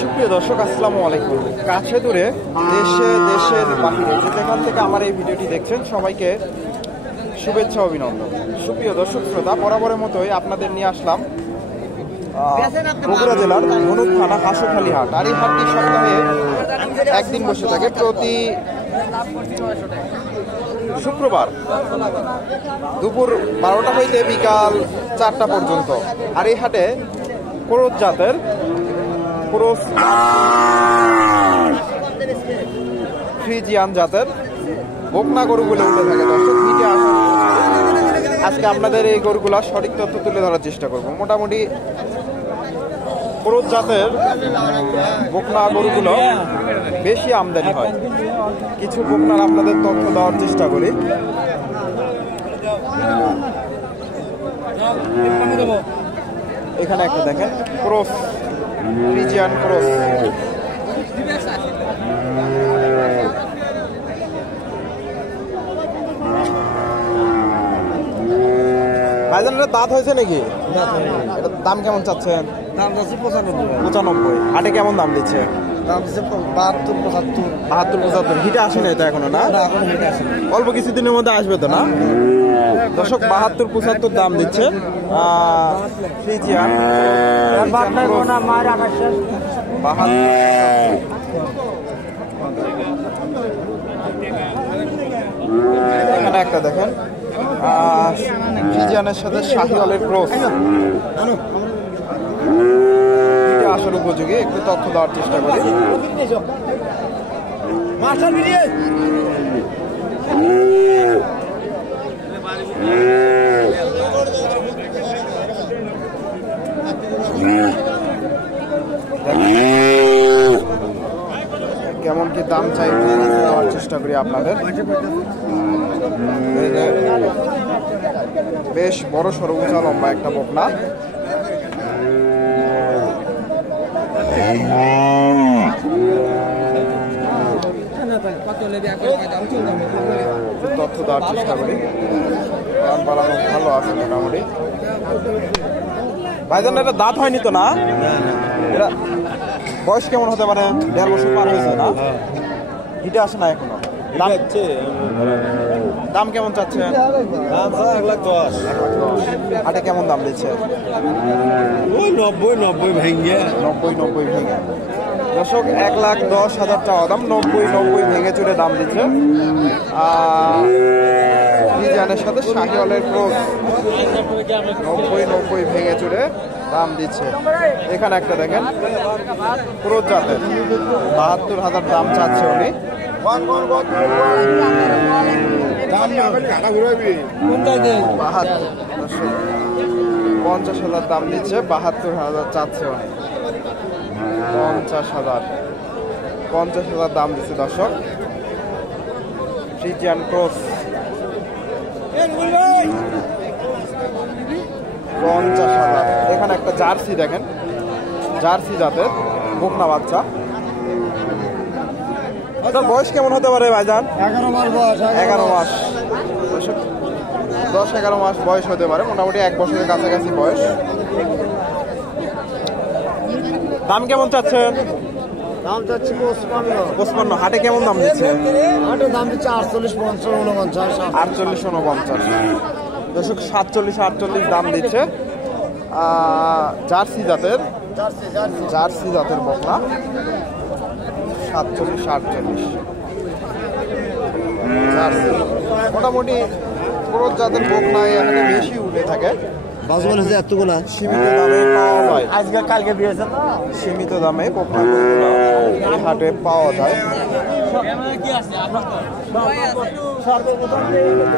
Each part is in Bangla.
সুপ্রিয় দর্শক, আসসালামু আলাইকুম। কাছে দূরে দেশের বাহিরে যেখান থেকে আমার এই ভিডিওটি দেখছেন সবাইকে শুভেচ্ছা অভিনন্দন। সুপ্রিয় দর্শক শ্রোতা, বরাবরের মতোই আপনাদের নিয়ে আসলাম বগুড়া জেলার ধনুক থানা হাসুখালী হাট। আর এই হাটটি সপ্তাহে একদিন বসে থাকে, প্রতি শুক্রবার দুপুর 12টা হইতে বিকাল 4টা পর্যন্ত। আর এই হাটে ক্রোস জাতের ফ্রিজিয়ান জাতের বকনা গরুগুলো উঠে থাকে। দর্শক, আজকে আপনাদের এই গরুগুলা সঠিক তথ্য তুলে ধরার চেষ্টা করব। মোটামুটি ক্রোস জাতের বকনা গরুগুলো বেশি আমদানি হয়। কিছু বকনার আপনাদের তথ্য দেওয়ার চেষ্টা করি। এখানে একটা দেখেন ক্রোস, ফ্রিজিয়ান ক্রোস। ভাইজান, এটা দাঁত হয়েছে নাকি? এটার দাম কেমন চাচ্ছেন? দাম যাচ্ছে 95। হাটে কেমন দাম দিচ্ছে? দাম দিচ্ছে 72-75। হিটে আসে না এটা এখনো? না, অল্প কিছুদিনের মধ্যে আসবে তো না? দর্শক, 72-75 দাম দিচ্ছে ফ্রিজিয়ান। এখানে একটা দেখেন ফ্রিজিয়ানের সাথে শাহিওয়ালের ক্রস। আসল উপযোগী, একটু তথ্য দেওয়ার চেষ্টা করি। কেমন কি দাম চাই দেওয়ার চেষ্টা করি আপনাদের। বেশ বড় সড়ো উঁচা লম্বা একটা বকনা। তথ্য দেওয়ার চেষ্টা করি। ভালো আছে মোটামুটি। ভাইজান, এটা দাঁত হয়নি তো? না, এটা বয়স কেমন হতে পারে? 1.5 বছর পার হয়েছে না? হিটে আসে না এখনো? দাম কেমন চাচ্ছেন? 1,10,000। হাটে কেমন দাম দিচ্ছে? 90 ভেঙে। দর্শক, 1,10,000 টাকা দাম। 90 ভেঙে চুরে দাম দিচ্ছে। ফ্রিজিয়ানের সাথে শাহিওয়ালের ক্রস 90 ভেঙে চুরে দাম দিচ্ছে। এখানে একটা দেখেন ক্রস জাতের 72,000 দাম চাচ্ছে উনি। 50,000 দাম দিচ্ছে, 72,000 চাচ্ছে উনি। 50,000 দাম দিচ্ছে দর্শক, ফ্রিজিয়ান ক্রস 50,000। এখানে একটা জার্সি দেখেন, জার্সি জাতের বকনা বাচ্চা। তার বয়স কেমন হতে পারে ভাইজান? 11 মাস। 10-11 মাস বয়স হতে পারে, মোটামুটি 1 বছরের কাছাকাছি বয়স। দাম কেমন চাচ্ছেন? দাম চাচ্ছি 55। হাটে কেমন দাম দিচ্ছে? হাটে দাম দিচ্ছে 48-49। 48-49। দর্শক, 47-48 দাম দিচ্ছে। জার্সি জাতের বকনা 47-48। জার্সি মোটামুটি ক্রস জাতের বকনা এখানে বেশি উঠে থাকে। সীমিত দামে পাওয়া যায়। আজকে কালকে দিয়েছে না, সীমিত দামে বকনা হাটে পাওয়া যায়।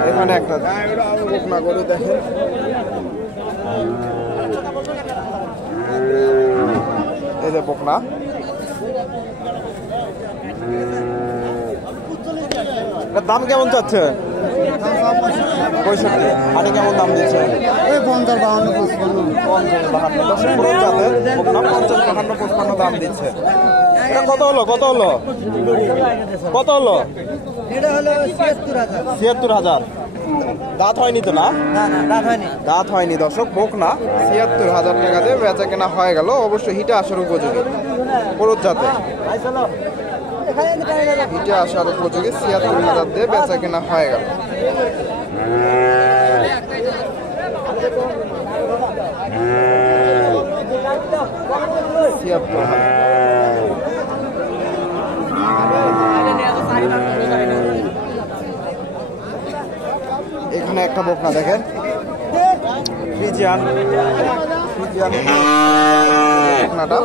এখানে একটা বকনা গরু দেখেন, এই যে বকনা। দাম কেমন চাচ্ছে? 65। হাটে কেমন দাম দিচ্ছে? 50-52 দাম দিচ্ছে। এটা কত হলো? এটা হলো 76,000। দাঁত হয়নি তো না? না না দাঁত হয়নি। দাঁত হয়নি দর্শক, বকনা ৭৬,০০০ টাকা দিয়ে বেচা কেনা হয়ে গেল। অবশ্যই হিটে আসার উপযোগী ক্রস জাতে, হিটে আসার উপযোগী ৭৬,০০০ দিয়ে বেচা কেনা হয়ে গেল। ৭৬,০০০। এখানে একটা বকনা দেখেন, ফ্রিজিয়ান বকনাটা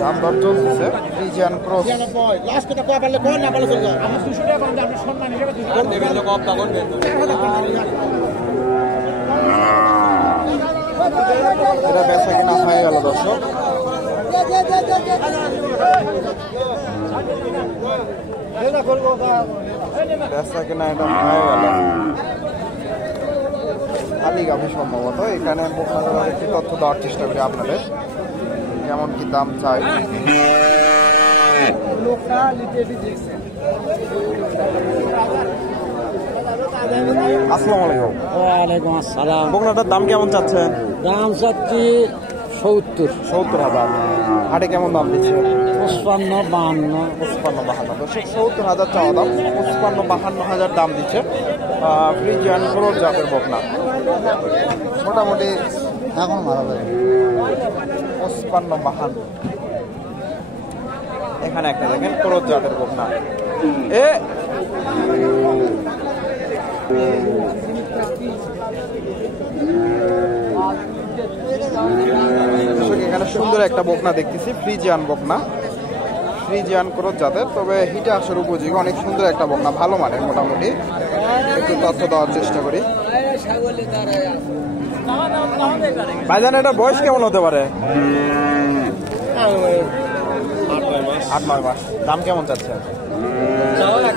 দাম দর চলছে। ফ্রিজিয়ান ক্রস, এটা বেচা কেনা হয়ে গেল দর্শক। বেচা কেনা এটা হয়ে গেল। খালি গাভী সম্ভবত। এখানে বকনাগুলোর একটি তথ্য দেওয়ার চেষ্টা করি আপনাদের, কেমন কি দাম চাই। আসসালামু আলাইকুম। ওয়ালাইকুম আসসালাম। বকনাটার দাম কেমন চাচ্ছেন? দাম চাচ্ছি ৭০,০০০। হাটে কেমন দাম দিচ্ছে? ৫৫-৫২। ৫৫-৫২। দর্শক ৭০,০০০ চাওয়া দাম, ৫৫-৫২,০০০ দাম দিচ্ছে। ফ্রিজিয়ান ক্রস জাতের বকনা, মোটামুটি এখন ভালো লাগে। ৫৫-৫২। এখানে একটা দেখেন ক্রস জাতের বকনা। এখানে সুন্দর একটা বকনা দেখতেছি, ফ্রিজিয়ান বকনা, ফ্রিজিয়ান ক্রস জাতের, তবে হিটে আসার উপযোগী। অনেক সুন্দর একটা বকনা, ভালো মানের। মোটামুটি একটু তথ্য দেওয়ার চেষ্টা করি। ভাইজান এটা বয়স কেমন হতে পারে? ৮-৯ মাস। দাম কেমন চাচ্ছে?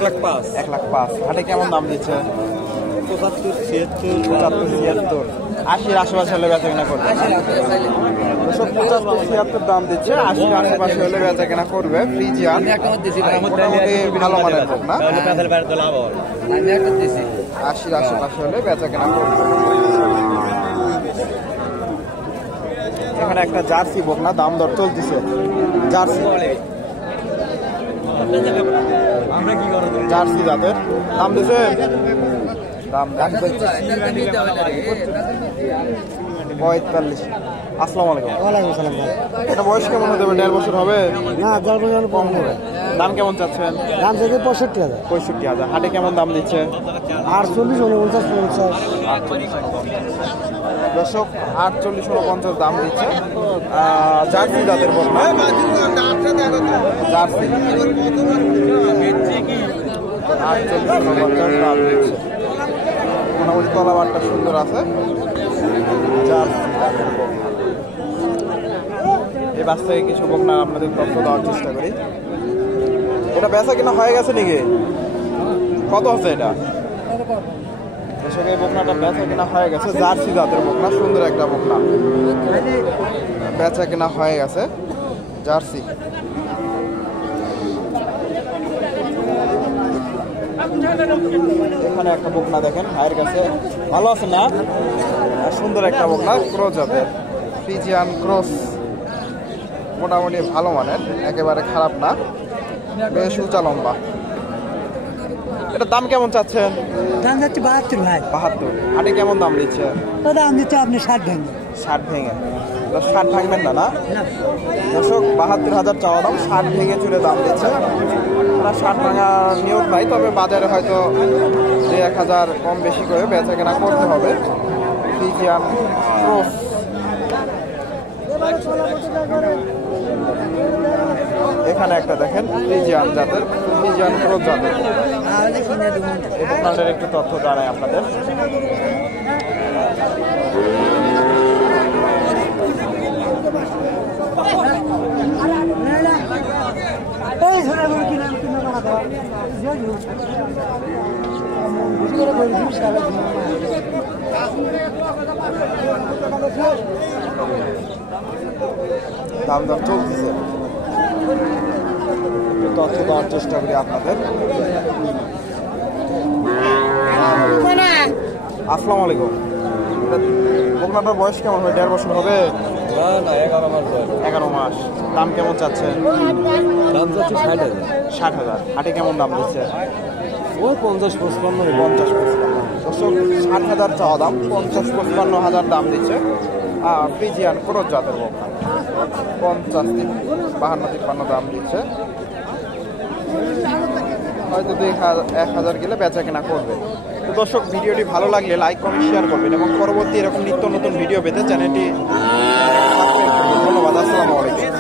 ১,৫,০০০। হাটে কেমন দাম দিচ্ছে? ৭৫-৭৬। ৮০-র আশেপাশে হলে বেচা কেনা করবে। ৭৫-৭৬ দাম দিচ্ছে, ৮০-র আশেপাশে হলে বেচা কেনা করবে। ফ্রিজিয়ান মোটামুটি ভালো মানের বকনা, ৮০-র আশেপাশে হলে বেচা কেনা করবে। এখানে একটা জার্সি বকনা, দাম দর চলতেছে। জার্সি জার্সি জাতের দাম দিচ্ছে, দাম ৪৫। আসসালামু আলাইকুম। ওয়ালাইকুম আসসালাম। এটা বয়স কেমন হতে হবে? ১.৫ বছর হবে না ১.৫ বছর কম হবে। দাম কেমন চাচ্ছেন? দাম চাইছে ৬৫,০০০। ৬৫,০০০। হাটে কেমন দাম দিচ্ছে? ৪৮, ৪৯, ৫০। দর্শক ৪৮-৪৯ দাম দিচ্ছে। জার্সি জাতের বকনা, জার্সি ৪৮-৪৯ দাম দিচ্ছে। মোটামুটি তলাবারটা সুন্দর আছে। জার্সি জাতের বকনা। এই বাস থেকে কিছু বকনা আপনাদের তথ্য দেওয়ার চেষ্টা করি। এটা বেচা কিনা হয়ে গেছে নাকি? কত আছে এটা? এই বকনাটা বেচা কেনা হয়ে গেছে। জার্সি জাতের বকনা, সুন্দর একটা বকনা, বেচা কেনা হয়ে গেছে। জার্সি এখানে একটা বকনা দেখেন ভাইয়ের কাছে, ভালো আছে না? সুন্দর একটা বকনা, ক্রস জাতের, ফ্রিজিয়ান ক্রস, মোটামুটি ভালো মানের, একেবারে খারাপ না, বেশ উঁচা লম্বা। এটার দাম কেমন চাচ্ছেন? দাম যাচ্ছে ৭২ ভাই। ৭২। হাটে কেমন দাম দিচ্ছে? দাম দিচ্ছে আপনি ৬০ ভেঙে। ৬০ ভেঙে। ৬০ ভাঙবেন না? না দর্শক, ৭২,০০০ চাওয়া দাম, ৬০ ভেঙে চুলে দাম দিচ্ছে। ৬০ ভাঙার নিয়োগ নাই, তবে বাজারে হয়তো ২-১,০০০ কম বেশি করে বেচা কেনা করতে হবে। Friesian cross. এখানে একটা দেখেন ফ্রিজিয়ান জাতের, ফ্রিজিয়ান ক্রস জাতের। এই দোকানটার একটু তথ্য জানাই আপনাদের। দাম দর চলতেছে। তথ্য দেওয়ার চেষ্টা করি আপনাদের। আসসালামু আলাইকুম। বকনাটার বয়স কেমন হয়? 1.5 বছর হবে? না 11 মাস বয়স। 11 মাস। দাম কেমন চাচ্ছেন? দাম চাচ্ছে 60,000। 60,000। হাটে কেমন দাম দিচ্ছে? ওই 50-55। 50-55। 60,000 চাওয়া দাম, 50-55,000 দাম দিচ্ছে। আর ফ্রিজিয়ান ক্রস জাতের বকনা 50-52-53 দাম দিচ্ছে। হয়তো 1,000 গেলে বেচা কেনা করবে। তো দর্শক, ভিডিওটি ভালো লাগলে লাইক কমেন্ট শেয়ার করবেন এবং পরবর্তী এরকম নিত্য নতুন ভিডিও পেতে চ্যানেলটি সাবস্ক্রাইব করবেন। ধন্যবাদ। আসসালামু আলাইকুম।